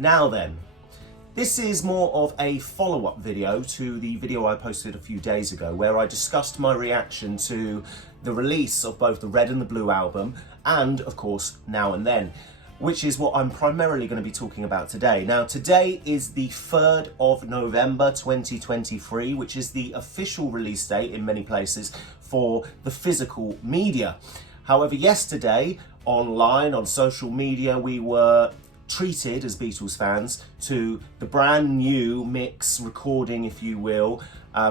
Now then, this is more of a follow-up video to the video I posted a few days ago where I discussed my reaction to the release of both the Red and the Blue album and, of course, Now and Then, which is what I'm primarily going to be talking about today. Now, today is the 3rd of November 2023, which is the official release date in many places for the physical media. However, yesterday, online, on social media, we were treated as Beatles fans to the brand new mix recording, if you will,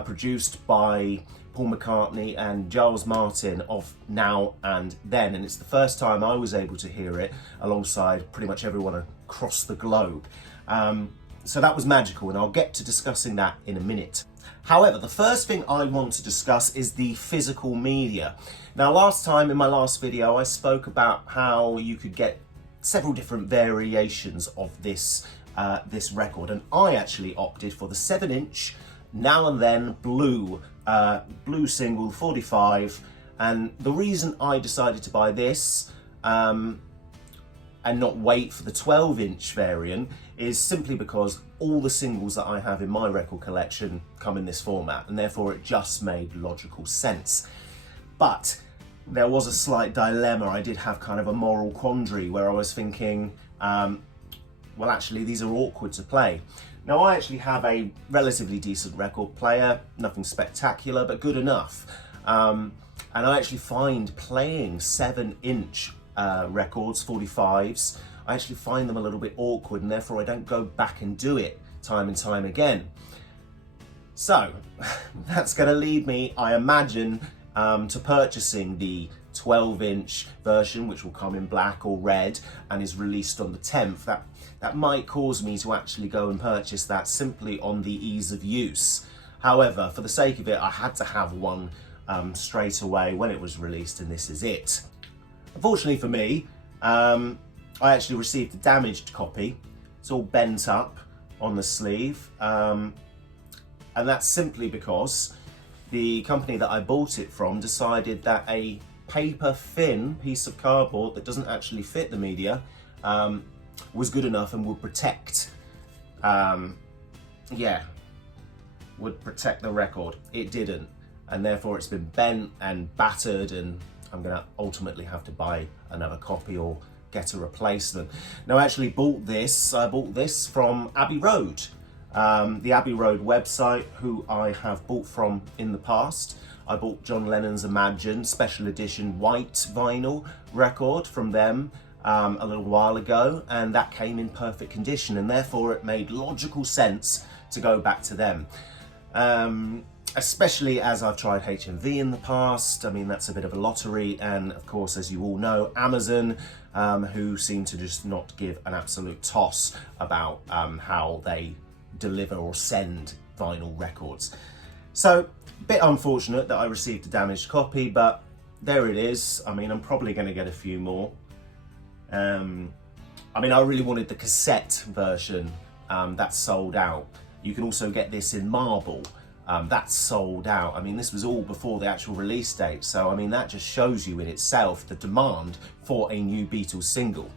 produced by Paul McCartney and Giles Martin of Now and Then, and it's the first time I was able to hear it alongside pretty much everyone across the globe. So that was magical, and I'll get to discussing that in a minute. However, the first thing I want to discuss is the physical media. Now, last time in my last video I spoke about how you could get several different variations of this record, and I actually opted for the 7-inch Now and Then blue single 45, and the reason I decided to buy this and not wait for the 12-inch variant is simply because all the singles that I have in my record collection come in this format, and therefore it just made logical sense. But there was a slight dilemma. I did have kind of a moral quandary where I was thinking, well, actually, these are awkward to play. Now, I actually have a relatively decent record player, nothing spectacular, but good enough. And I actually find playing 7-inch records, 45s, I actually find them a little bit awkward, and therefore I don't go back and do it time and time again. So that's going to lead me, I imagine, to purchasing the 12-inch version, which will come in black or red and is released on the 10th. That might cause me to actually go and purchase that simply on the ease of use. However, for the sake of it, I had to have one straight away when it was released, and this is it. Unfortunately for me, I actually received a damaged copy. It's all bent up on the sleeve, and that's simply because the company that I bought it from decided that a paper-thin piece of cardboard that doesn't actually fit the media was good enough and would protect, would protect the record. It didn't, and therefore it's been bent and battered, and I'm gonna ultimately have to buy another copy or get a replacement. Now, I actually bought this from Abbey Road. The Abbey Road website, who I have bought from in the past. I bought John Lennon's Imagine special edition white vinyl record from them a little while ago, and that came in perfect condition, and therefore it made logical sense to go back to them. Especially as I've tried HMV in the past. I mean, that's a bit of a lottery, and of course, as you all know, Amazon, who seem to just not give an absolute toss about how they deliver or send vinyl records. So, a bit unfortunate that I received a damaged copy, but there it is. I mean, I'm probably going to get a few more. I mean, I really wanted the cassette version. That's sold out. You can also get this in marble. That's sold out. I mean, this was all before the actual release date. So, I mean, that just shows you in itself the demand for a new Beatles single.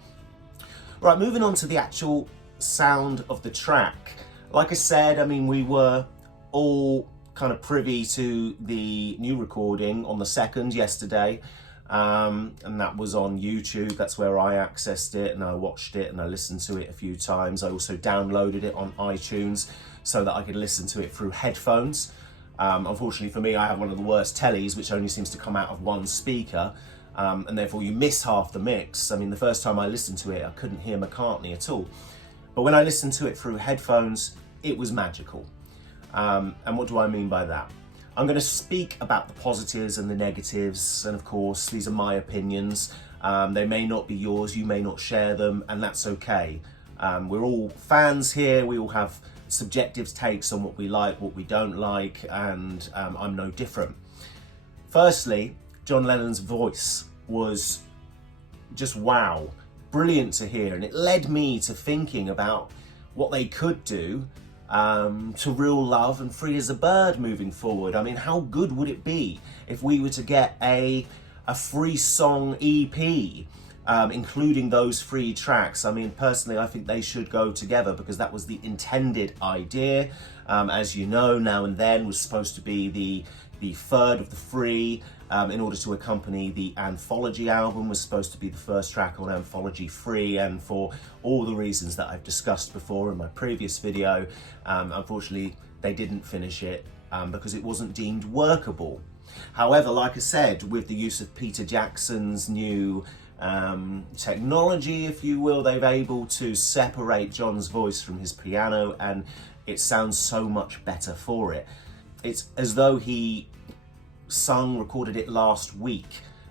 Right, moving on to the actual sound of the track. Like I said, I mean, we were all kind of privy to the new recording on the 2nd yesterday, and that was on YouTube. That's where I accessed it, and I watched it and I listened to it a few times. I also downloaded it on iTunes so that I could listen to it through headphones. Unfortunately for me, I have one of the worst tellies, which only seems to come out of one speaker, and therefore you miss half the mix. I mean, the first time I listened to it, I couldn't hear McCartney at all. But when I listened to it through headphones, it was magical. And what do I mean by that? I'm going to speak about the positives and the negatives, and of course, these are my opinions. They may not be yours, you may not share them, and that's okay. We're all fans here, we all have subjective takes on what we like, what we don't like, and I'm no different. Firstly, John Lennon's voice was just wow, brilliant to hear, and it led me to thinking about what they could do to Real Love and Free as a Bird moving forward. I mean, how good would it be if we were to get a free song EP including those 3 tracks. I mean, personally, I think they should go together because that was the intended idea. As you know, Now and Then was supposed to be the third of the 3 in order to accompany the Anthology album, was supposed to be the first track on Anthology 3, and for all the reasons that I've discussed before in my previous video, unfortunately they didn't finish it because it wasn't deemed workable. However, like I said, with the use of Peter Jackson's new technology, if you will, they've able to separate John's voice from his piano, and it sounds so much better for it. It's as though he recorded it last week.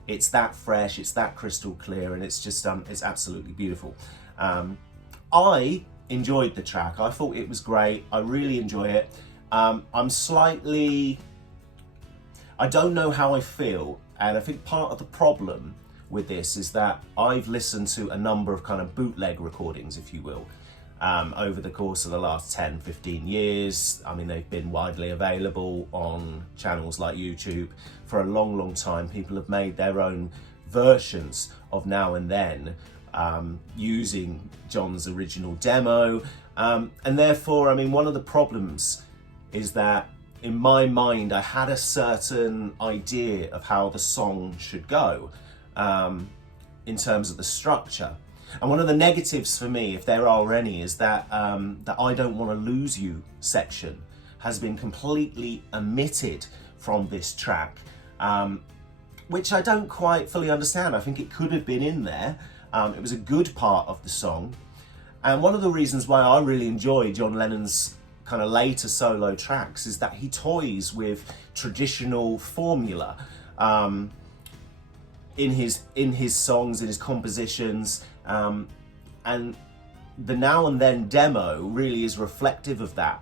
It's that fresh, it's that crystal clear, and it's just it's absolutely beautiful. I enjoyed the track. I thought it was great. I really enjoy it. I don't know how I feel, and I think part of the problem with this is that I've listened to a number of kind of bootleg recordings, if you will, over the course of the last 10-15 years. I mean, they've been widely available on channels like YouTube for a long time. People have made their own versions of Now and Then using John's original demo, and therefore, I mean, one of the problems is that in my mind I had a certain idea of how the song should go in terms of the structure. And one of the negatives for me, if there are any, is that the I Don't Want to Lose You section has been completely omitted from this track, which I don't quite fully understand. I think it could have been in there. It was a good part of the song. And one of the reasons why I really enjoy John Lennon's kind of later solo tracks is that he toys with traditional formula in his songs, in his compositions, and the Now and Then demo really is reflective of that.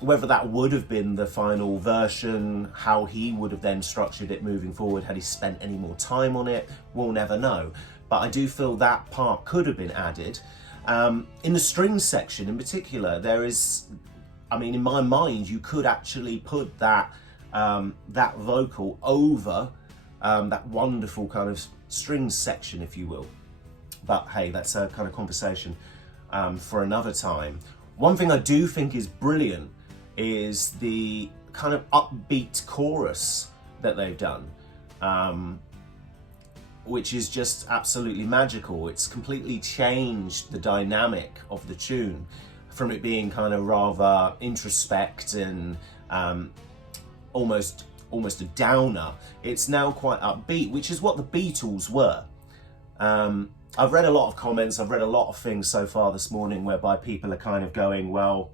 Whether that would have been the final version, how he would have then structured it moving forward, had he spent any more time on it, we'll never know. But I do feel that part could have been added. In the strings section in particular, there is, I mean, in my mind, you could actually put that that vocal over that wonderful kind of strings section, if you will. But hey, that's a kind of conversation for another time. One thing I do think is brilliant is the kind of upbeat chorus that they've done, which is just absolutely magical. It's completely changed the dynamic of the tune from it being kind of rather introspect and almost a downer. It's now quite upbeat, which is what the Beatles were. I've read a lot of comments, I've read a lot of things so far this morning whereby people are kind of going, well,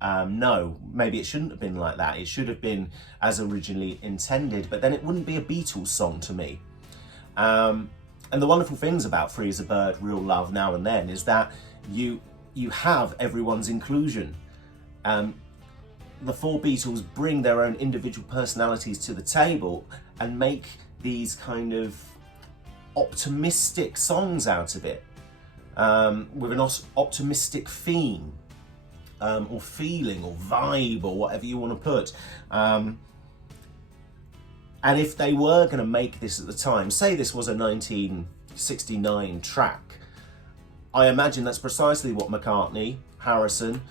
no, maybe it shouldn't have been like that. It should have been as originally intended, but then it wouldn't be a Beatles song to me. And the wonderful things about Free as a Bird, Real Love, Now and Then is that you have everyone's inclusion. The 4 Beatles bring their own individual personalities to the table and make these kind of optimistic songs out of it, with an optimistic theme, or feeling, or vibe, or whatever you want to put. And if they were going to make this at the time, say this was a 1969 track, I imagine that's precisely what McCartney, Harrison,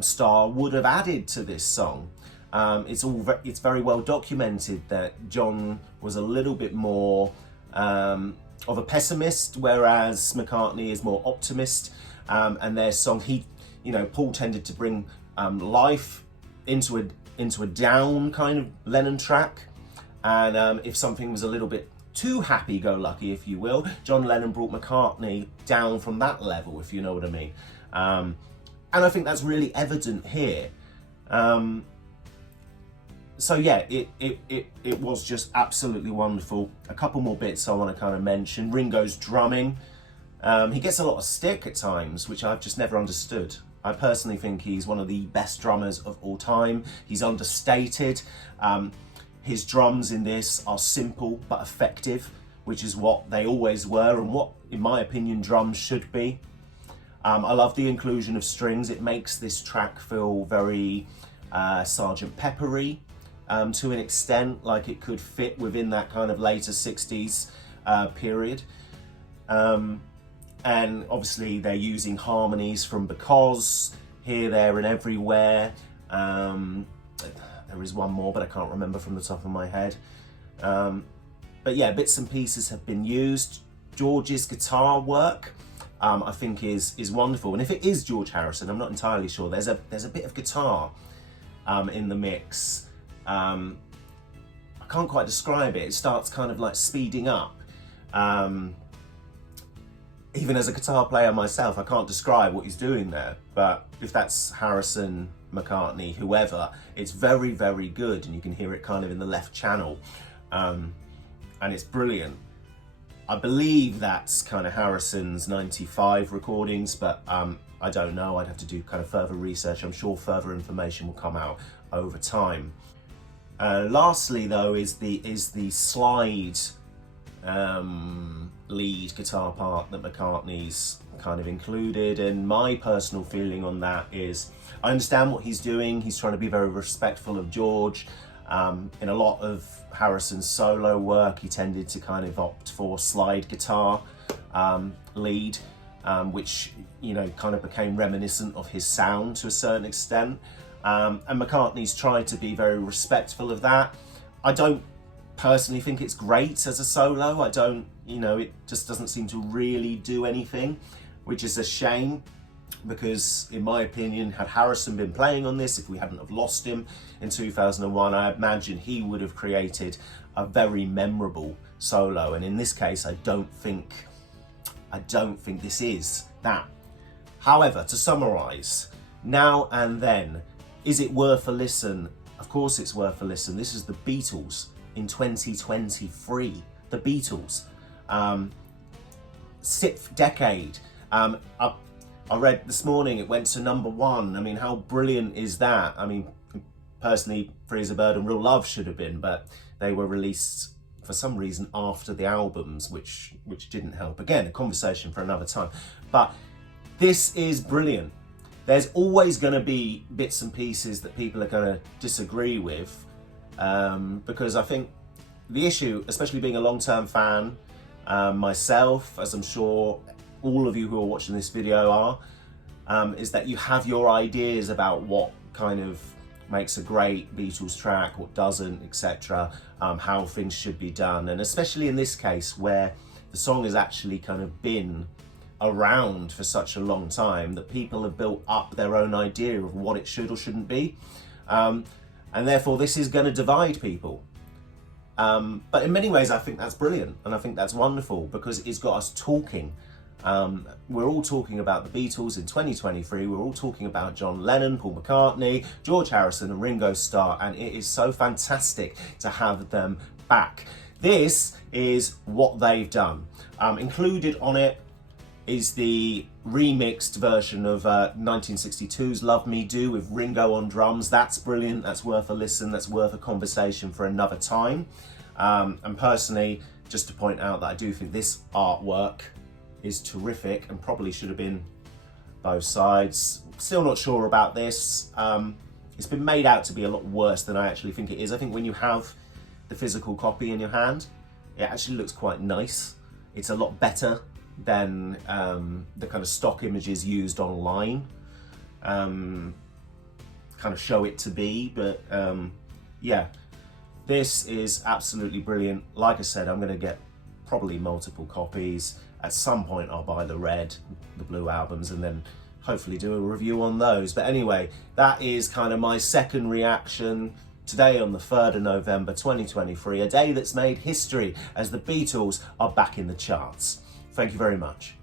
Starr would have added to this song. It's very well documented that John was a little bit more of a pessimist, whereas McCartney is more optimist. And their song, Paul tended to bring life into a down kind of Lennon track. And if something was a little bit too happy-go-lucky, if you will, John Lennon brought McCartney down from that level, if you know what I mean. And I think that's really evident here. So yeah, it was just absolutely wonderful. A couple more bits I want to kind of mention. Ringo's drumming. He gets a lot of stick at times, which I've just never understood. I personally think he's one of the best drummers of all time. He's understated. His drums in this are simple but effective, which is what they always were and what, in my opinion, drums should be. I love the inclusion of strings. It makes this track feel very Sgt. Peppery to an extent, like it could fit within that kind of later 60s period. And obviously they're using harmonies from Because, Here, There and Everywhere. There is one more, but I can't remember from the top of my head. But yeah, bits and pieces have been used. George's guitar work, I think is wonderful. And if it is George Harrison, I'm not entirely sure. There's a bit of guitar in the mix. I can't quite describe it. It starts kind of like speeding up. Even as a guitar player myself, I can't describe what he's doing there. But if that's Harrison, McCartney, whoever, it's very, very good. And you can hear it kind of in the left channel. And it's brilliant. I believe that's kind of Harrison's 95 recordings, but I don't know. I'd have to do kind of further research. I'm sure further information will come out over time. Lastly, though, is the slide lead guitar part that McCartney's kind of included. And my personal feeling on that is, I understand what he's doing. He's trying to be very respectful of George. In a lot of Harrison's solo work, he tended to kind of opt for slide guitar lead, which, you know, kind of became reminiscent of his sound to a certain extent. And McCartney's tried to be very respectful of that. I don't personally think it's great as a solo. I don't, you know, it just doesn't seem to really do anything, which is a shame. Because in my opinion, had Harrison been playing on this, if we hadn't have lost him in 2001, I imagine he would have created a very memorable solo. And in this case, I don't think this is that. However, to summarise, Now and Then, is it worth a listen? Of course it's worth a listen. This is the Beatles in 2023. The Beatles. 6th decade. I read this morning it went to #1. I mean, how brilliant is that? I mean, personally, Free as a Bird and Real Love should have been, but they were released for some reason after the albums, which didn't help. Again, a conversation for another time. But this is brilliant. There's always going to be bits and pieces that people are going to disagree with, because I think the issue, especially being a long-term fan, myself, as I'm sure all of you who are watching this video are, is that you have your ideas about what kind of makes a great Beatles track, what doesn't, etc., how things should be done. And especially in this case where the song has actually kind of been around for such a long time that people have built up their own idea of what it should or shouldn't be. And therefore this is going to divide people. But in many ways I think that's brilliant, and I think that's wonderful, because it's got us talking. We're all talking about the Beatles in 2023. We're all talking about John Lennon, Paul McCartney, George Harrison and Ringo Starr, and it is so fantastic to have them back. This is what they've done. Included on it is the remixed version of 1962's Love Me Do with Ringo on drums. That's brilliant. That's worth a listen. That's worth a conversation for another time. And personally, just to point out that I do think this artwork is terrific and probably should have been both sides. Still not sure about this. It's been made out to be a lot worse than I actually think it is. I think when you have the physical copy in your hand, it actually looks quite nice. It's a lot better than the kind of stock images used online kind of show it to be. But yeah, this is absolutely brilliant. Like I said, I'm going to get probably multiple copies. At some point I'll buy the red, the blue albums, and then hopefully do a review on those. But anyway, that is kind of my second reaction today on the 3rd of November 2023, a day that's made history as the Beatles are back in the charts. Thank you very much.